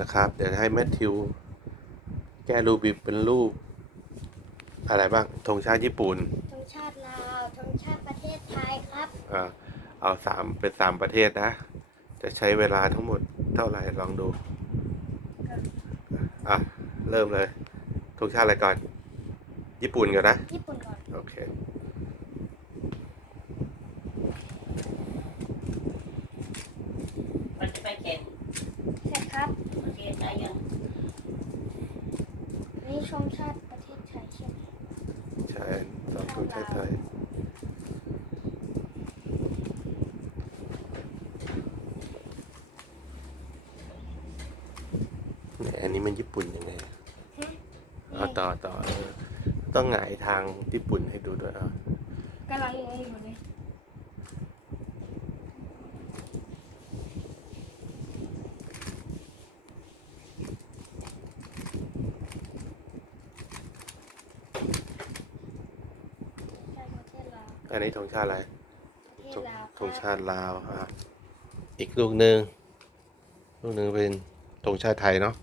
นะครับ เดี๋ยวให้แมทธิว แก้รูปบิบเป็นรูป อะไรบ้างธงชาติญี่ปุ่นธงชาติลาวธงชาติประเทศไทยครับอ่าเอาสามเป็นสามประเทศนะ จะใช้เวลาทั้งหมดเท่าไหร่ลองดูอะเริ่มเลยธงชาติอะไรก่อน ญี่ปุ่นก่อนนะ ญี่ปุ่นก่อน โอเค มันจะไปแข่ง ใช่ครับ ประเทศได้ยัง นี่ธงชาติประเทศไทยใช่ไหมใช่สองธงชาติไทยไหนอันนี้มันญี่ปุ่นยังไงเอาต่อต่อเออต้องหงายทางญี่ปุ่นให้ดูด้วยอะกำลังงงอยู่เลยใช่ประเทศลาว อันนี้ธงชาติอะไรประเทศลาวธงชาติลาวอะอีกลูกหนึ่งลูกหนึ่งเป็นธงชาติไทยเนาะ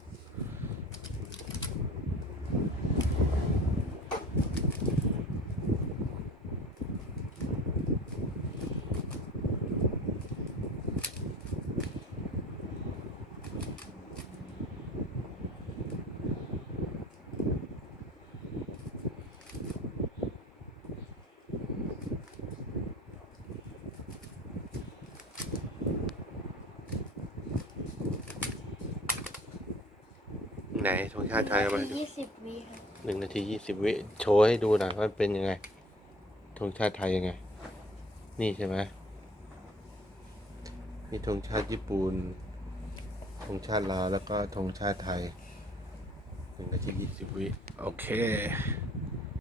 ไหนธงชาติไทยเอามาให้ดูยี่สิบวิครับหนึ่งนาทียี่สิบวิโชว์ให้ดูหน่อยว่าเป็นยังไงธงชาติไทยยังไง นี่ใช่ไหมนี่ธงชาติญี่ปุ่นธงชาติลาวแล้วก็ธงชาติไทยหนึ่งนาทียี่สิบวิโอเค